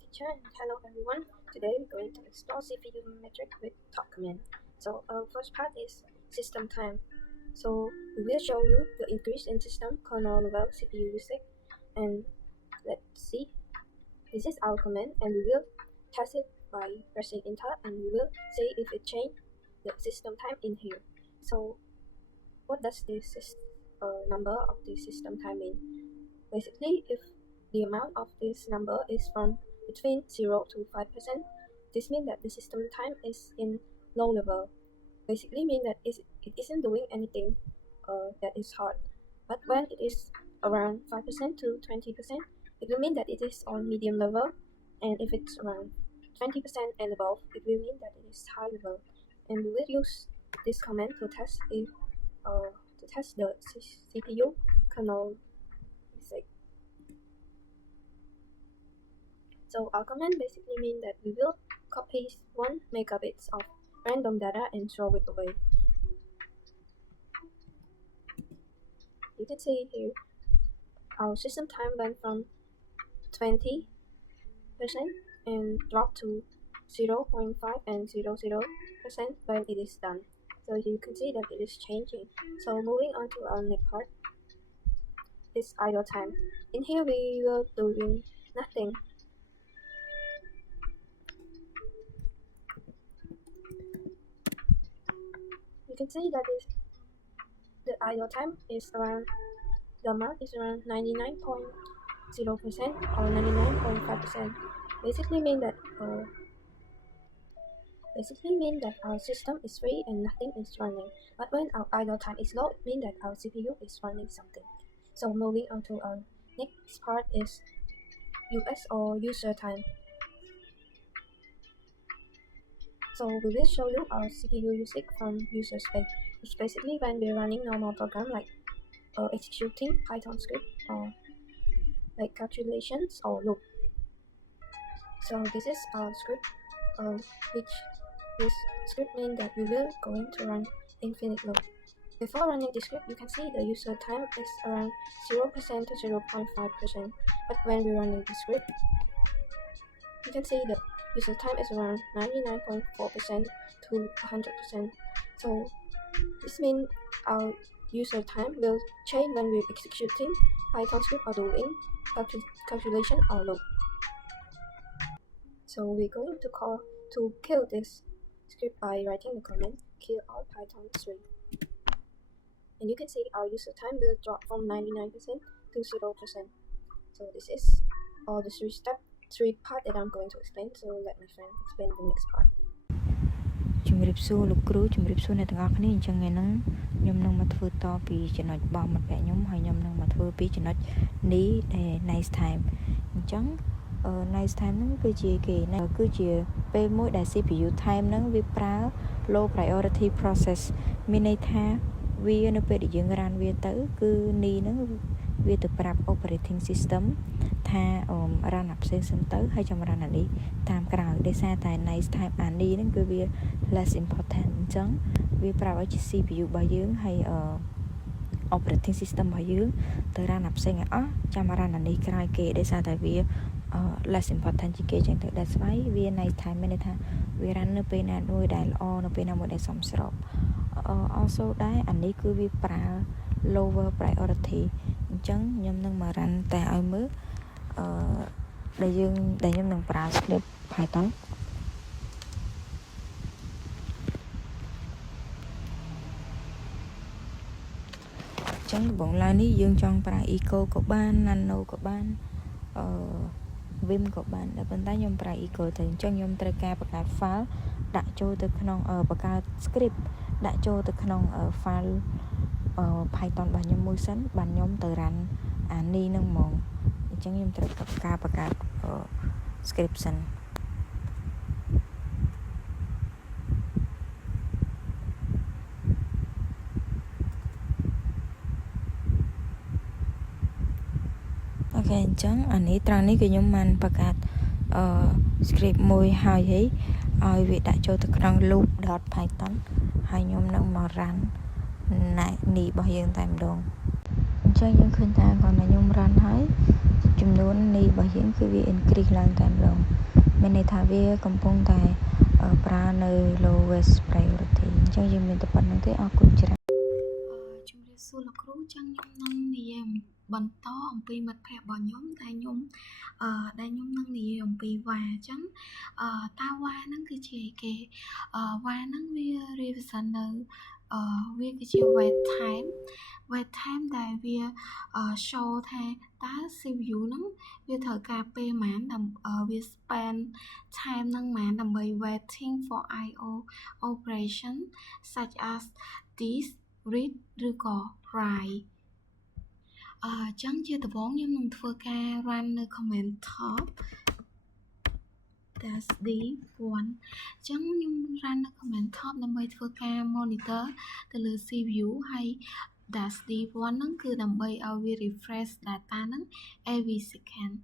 teacher and hello everyone. Today we're going to explore CPU metric with top command. So our first part is system time. So we will show you the increase in system kernel level CPU usage, and let's see. This is our command and we will test it by pressing enter and we will see if it changed the system time in here. So what does this number of the system time mean? Basically, if the amount of this number is from between 0 to 5%, this means that the system time is in low level. Basically means that it isn't doing anything that is hard. But when it is around 5% to 20%, it will mean that it is on medium level. And if it's around 20% and above, it will mean that it is high level. And we will use this command to test the CPU kernel usage. So our command basically means that we will copy 1 megabits of random data and throw it away. You can see here our system time went from 20% and dropped to 0.5 and 0.00% when it is done. So you can see that it is changing. So moving on to our next part is idle time. In here we were doing nothing. You can see that the idle time is around, the amount is around 99.0% or 99.5%. Basically mean that our system is free and nothing is running. But when our idle time is low, it means that our CPU is running something. So moving on to our next part is US or user time. So we will show you our CPU usage from user space. It's basically when we're running normal program like executing Python script or like calculations or loop. So this is our script, which this script means that we will going to run infinite loop. Before running this script, you can see the user time is around 0% to 0.5%. But when we're running this script, you can see the user time is around 99.4% to 100%. So this means our user time will change when we're executing Python script or doing calculation or loop. So we're going to kill this script by writing the command kill all Python 3. And you can see our user time will drop from 99% to 0%. So this is all the three part that I'm going to explain. So let my friend explain the next part. ជំរាបសួរលោកគ្រូជំរាបសួរអ្នកទាំងអស់គ្នាអញ្ចឹងថ្ងៃហ្នឹងខ្ញុំនឹងមកធ្វើតពីចំណុចរបស់មិត្តភក្តិខ្ញុំហើយខ្ញុំនឹងមកធ្វើពីចំណុចនេះដែល nice time អញ្ចឹងnice time ហ្នឹងគឺជាពេលមួយដែល CPU time ហ្នឹងវាប្រើ low priority process មានន័យថាវានៅពេលដែលយើងរានវាទៅគឺនេះហ្នឹងវាទៅប្រាប់ operating system ថារានអាផ្សេងសិនទៅហើយចាំរានអានេះតាមក្រោយដោយសារតែ nice time អានេះហ្នឹងគឺវា less important អញ្ចឹងវាប្រាប់ឲ្យ CPU របស់យើងហើយ operating system របស់យើងទៅរានអាផ្សេងឲ្យអស់ចាំរានអានេះក្រោយគេដោយសារតែវា less important ជាងគេអញ្ចឹងទៅ that's why វា nice time មានន័យថាវារាននៅពេលណាមួយដែលល្អនៅពេលណាមួយដែលសមស្របalso ដែរអានេះគឺវាប្រើ lower priority អញ្ចឹងខ្ញុំនឹងមករានតែឲ្យមើលដែលខ្ញុំនឹងប្រើ script Python អញ្ចឹងដំបូងឡើយនេះយើងចង់ប្រើ eco ក៏បាន nano ក៏បាន vim ក៏បានតែប៉ុន្តែខ្ញុំប្រើ eco ទៅអញ្ចឹងខ្ញុំត្រូវការបង្កើត file ដាក់ចូលទៅក្នុងបង្កើត script ដាក់ចូលទៅក្នុង file Python របស់ខ្ញុំមួយសិនបានខ្ញុំទៅរ៉ាន់អានេះនឹងហ្មងអញ្ចឹងខ្ញុំត្រូវការបង្កើត script សិនអូខេអញ្ចឹងអានេះត្រង់នេះគឺខ្ញុំបានបង្កើតscript មួយហើយឲ្យវាដាក់ចូលទៅក្នុង loop.python ហើយខ្ញុំនឹងមក run នេះរបស់យើងតែម្ដងអញ្ចឹងយើងឃើញថាគាត់ខ្ញុំ run ហើយ ចំនួននេះរបស់យើងគឺវា increase ឡើងតែម្ដងមានន័យថាវាកំពុងតែប្រើនៅ lowest priority អញ្ចឹងយើងមានតែប៉ុណ្្នឹងទេអរគុណច្រើនជំរាបសួរលោកគ្រូចឹងខ្ញុំនឹងនិយាយបន្តអំពីមិត្តភ័ក្តិរបស់ខ្ញុំដែលខ្ញុំនឹងនិយាយអំពីវ៉ាអញ្ចឹងតើវ៉ាហ្នឹងគឺជាអីគេវ៉ាហ្នឹងវា represent នៅវាគឺជា wait time ដែលវា show ថាតើ CPU ហ្នឹងវាត្រូវការពេលប៉ុន្មានវា spend time ហ្នឹងប៉ុន្មានដើម្បី waiting for IO operation such as this read ឬក៏ write អញ្ចឹងជាដំបូងខ្ញុំនឹងធ្វើការ run នៅ command top -d1 អញ្ចឹងខ្ញុំ run នៅ command top ដើម្បីធ្វើការ monitor ទៅលើ CPU ហើយ -d1 ហ្នឹងគឺដើម្បីឲ្យវា refresh data ហ្នឹង every second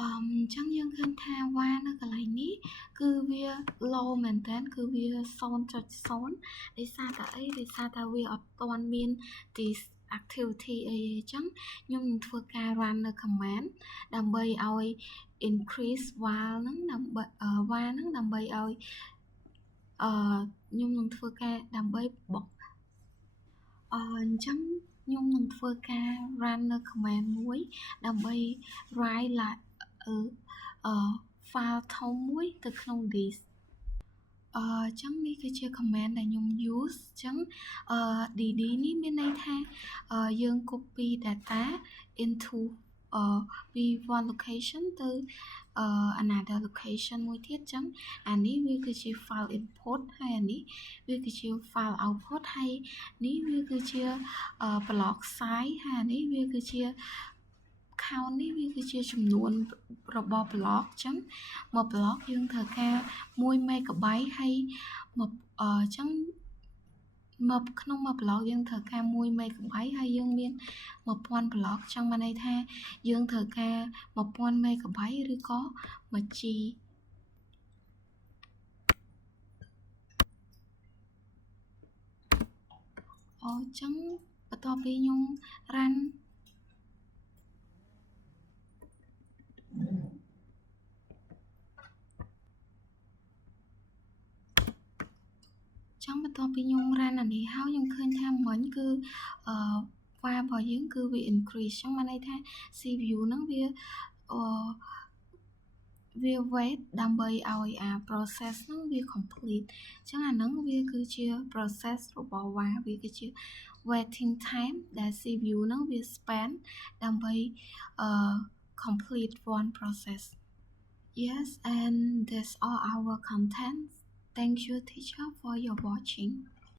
អញ្ចឹងយើងឃើញថាវ៉ានៅកន្លែងនេះគឺវា low មែនតើគឺវា 0.0 ដោយសារតែអីដោយសារតែវាអត់ទាន់មាន this activity អីអញ្ចឹងខ្ញុំនឹងធ្វើការ run នៅ command ដើម្បីឲ្យ increase while ហ្នឹងដើម្បីដើម្បីឲ្យខ្ញុំនឹងធ្វើការដើម្បីបុកអញ្ចឹងខ្ញុំនឹងធ្វើការ run នៅ command មួយដើម្បី write ឡា file ធំមួយទៅក្នុង disk អញ្ចឹងនេះគឺជា command ដែលខ្ញុំ use អញ្ចឹងdd នេះមានន័យថាយើង copy data into ពី one location ទៅ another location មួយទៀតអញ្ចឹងអានេះវាគឺជា file input ហើយអានេះវាគឺជា file output ហើយនេះវាគឺជា block size ហើយអានេះវាគឺជា count នេះវាគឺជាចំនួនរបស់ block អញ្ចឹងមួយ block យើងត្រូវការ1 MB ហើយអញ្ចឹងក្នុងមួយ block យើងត្រូវការ1 MB ហើយយើងមាន1000 block អញ្ចឹងមានន័យថាយើងត្រូវការ1000 MB ឬក៏1 G អញ្ចឹងបន្ទាប់ពីខ្ញុំ run បន្ទាប់ពីខ្ញុំ run អានេះហើយខ្ញុំឃើញថាមិញគឺវ៉ារបស់យើងគឺវា increase អញ្ចឹងមានន័យថា CPU ហ្នឹងវា wait ដើម្បីឲ្យអា process ហ្នឹងវា complete អញ្ចឹងអាហ្នឹងវាគឺជា process របស់វ៉ាវាគឺជា waiting time ដែល CPU ហ្នឹងវា spend ដើម្បី complete one process. Yes, and that's all our content. Thank you, teacher, for your watching.